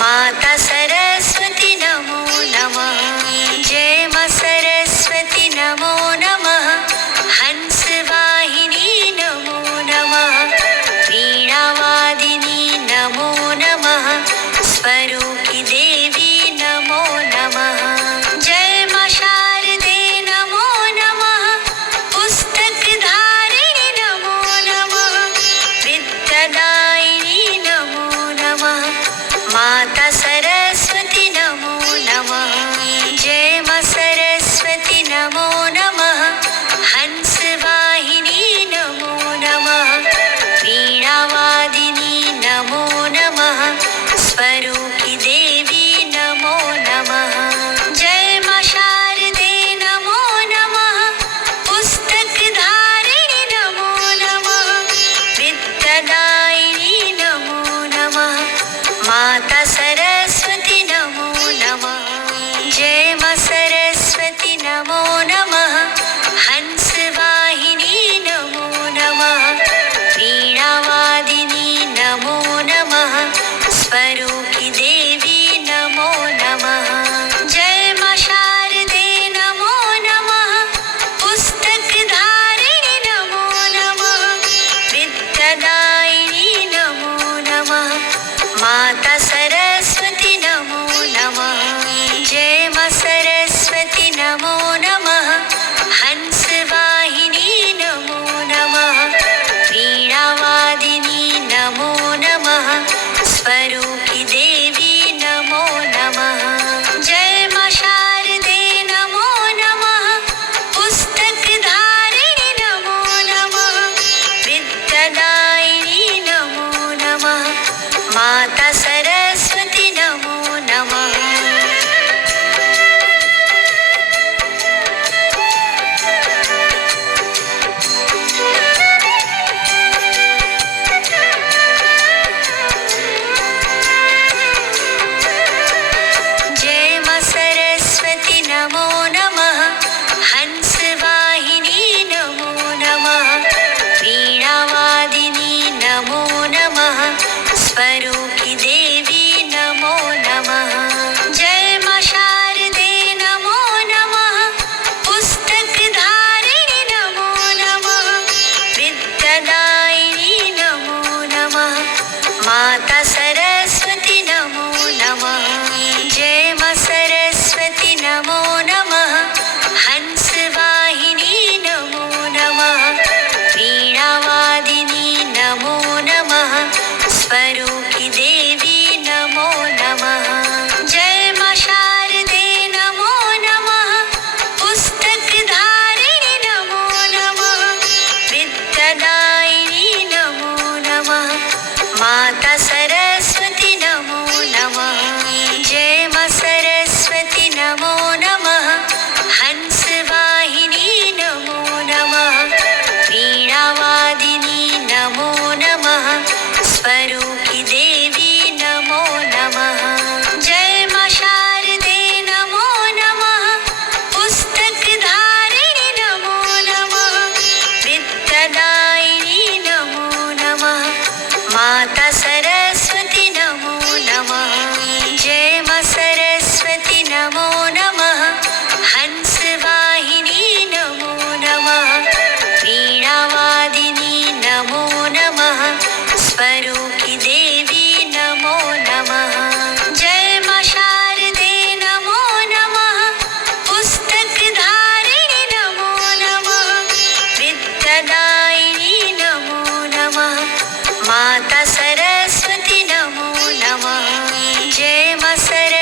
माता सरस्वती नमो नमः। जय मां सरस्वती नमो नमः। हंसवाहिनी नमो नमः। वीणावादिनी नमो नमः। स्वरूपी देवी नमो नमः। जय मां शारदे नमो नमः। पुस्तकधारिणी नमो नमः। विद्यादायिनी नमो नमः। माता सरस्वती नमो नमः। जय मां सरस्वती नमो नमः। हंसवाहिनी नमो नमः। वीणावादिनी नमो नमः। स्वरूपी देवी नमो नमः। जय मां शारदे नमो नमः। पुस्तकधारिणी नमो नमः। विद्यादायिनी नमो नमः। माता सरस्वती नमो नमः। जय मां सरस्वती नमो नमः। हंसवाहिनी नमो नमः। वीणावादिनी नमो नमः। स्वरूपी देवी नमो नमः। जय मां शारदे नमो नमः। पुस्तकधारिणी नमो नमः। विद्यादायिनी नमो नमः। माता सरस्वती नमो नमः। जय मां सरस्वती नमो नमः। हंसवाहिनी नमो नमः। वीणावादिनी नमो नमः। स्वरूपी देवी नमो नमः। जय मां शारदे नमो नमः। पुस्तकधारिणी नमो नमः। विद्यादायिनी नमो नमः। माता सरस्वती नमो नमः। जय मां सरस्वती नमो नमः। हंसवाहिनी नमो नमः। वीणावादिनी नमो नमः। स्वरूपी देवी नमो नमः। जय मां शारदे नमो नमः। पुस्तकधारिणी नमो नमः। विद्यादायिनी नमो नमः। माता सरस्वती नमो नमः। जय मां सरस्वती नमो नमः। हंसवाहिनी नमो नमः। वीणावादिनी नमो नमः। स्वरूपी देवी नमो नमः। जय मां शारदे नमो नमः। पुस्तकधारिणी नमो नमः। विद्यादायिनी नमो नमः। माता सरस्वती नमो नमः। जय मां सरस्वती नमो नमः। हंसवाहिनी नमो नमः। वीणावादिनी नमो नमः। स्वरूपी देवी नमो नमः। जय मां शारदे नमो नमः। पुस्तकधारिणी नमो नमः। विद्यादायिनी नमो नमः। माता सरस्वती नमो नमः। जय मां सरस्वती नमो नमः। हंसवाहिनी नमो नमः। वीणावादिनी नमो नमः। स्वरूपी देवी नमो नमः। जय मां शारदे नमो नमः। पुस्तकधारिणी नमो नमः। विद्यादायिनी नमो नमः। माता सरस्वती नमो नमः। जय मां सरस्वती